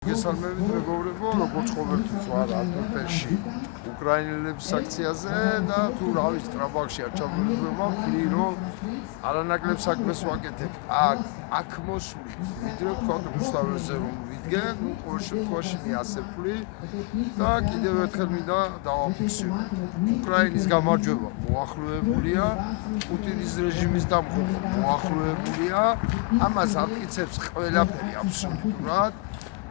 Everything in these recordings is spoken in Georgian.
გესალმებით მეგობრებო, როგორც ყოველთვის ვარ ატმოსფეროში უკრაინელების აქციაზე და თუ რა ვიცი ტრაბაკში არ ჩავდივარმა, ვფიქრი რომ არანაკლებ საქმეს ვაკეთებ. აქ მოსვლით, ვიდრე ვთქვათ რუსთაველზე რომ ვიდგე, ნუ ყოველ შემთხვევაში მე ასე ვფიქრი და კიდევ ერთხელ მინდა დავაფიქსირო. უკრაინის გამარჯვება მოახლოებულია, პუტინის რეჟიმის დამხობა მოახლოებულია, ამას ამტკიცებს ყველაფერი აბსოლუტურად.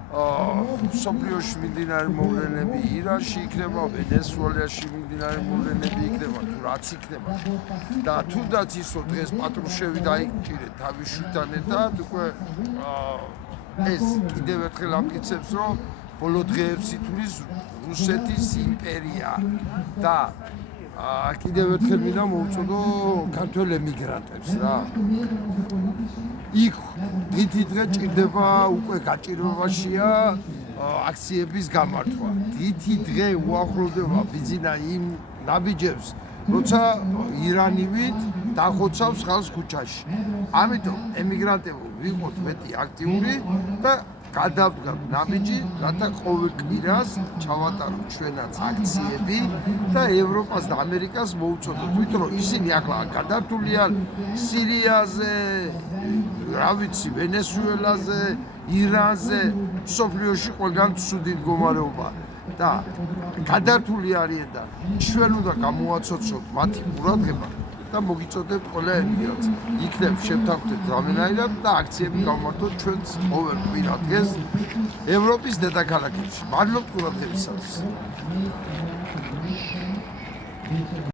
სოფლიოში მიმდინარე მოვლენები ირანში იქნება, ვენესუელაში მიმდინარე მოვლენები იქნება, თუ რაც იქნება. და თუნდაც ის რომ დღეს პატრუშევი დაიჭირეთ თავის შვილთან ერთად, უკვე ეს კიდევ ერთხელ ამტკიცებს, რომ ბოლო დღეებს ითვლის რუსეთის იმპერია და კიდევ ერთხელ მინდა მოვუწოდო ქართველ ემიგრანტებს რა. იქ დიდი დღე ჭირდება, უკვე გაჭირვებაშია აქციების გამართვა. დიდი დღე უახლოვდება ბიზინა იმ ნაბიჯებს, როცა ირანივით დახოცავს ხალხს ქუჩაში. ამიტომ ემიგრანტები ვიყოთ მეტი აქტიური და გადავდგათ ნაბიჯი, რათა ყოველ კვირას ჩავატაროთ ჩვენაც აქციები და ევროპას და ამერიკას მოვუწოდოთ, ვით რომ ისინი ახლა გადართული არ სირიაზე, რა ვიცი, ვენესუელაზე, ირანზე, სოფლიოში ყველგან ცუდი მდგომარეობა და გადართული არიან და ჩვენ უნდა გამოვაცოცხლოთ მათი ყურადღება და მოგიწოდებთ ყველა ემიგრანტს. იქნებ შევთანხმდეთ რამენაირად და აქციები გავმართოთ ჩვენს ყოველ კვირა დღეს ევროპის დედაქალაქებში. მადლობთ ყურადღებისათვის.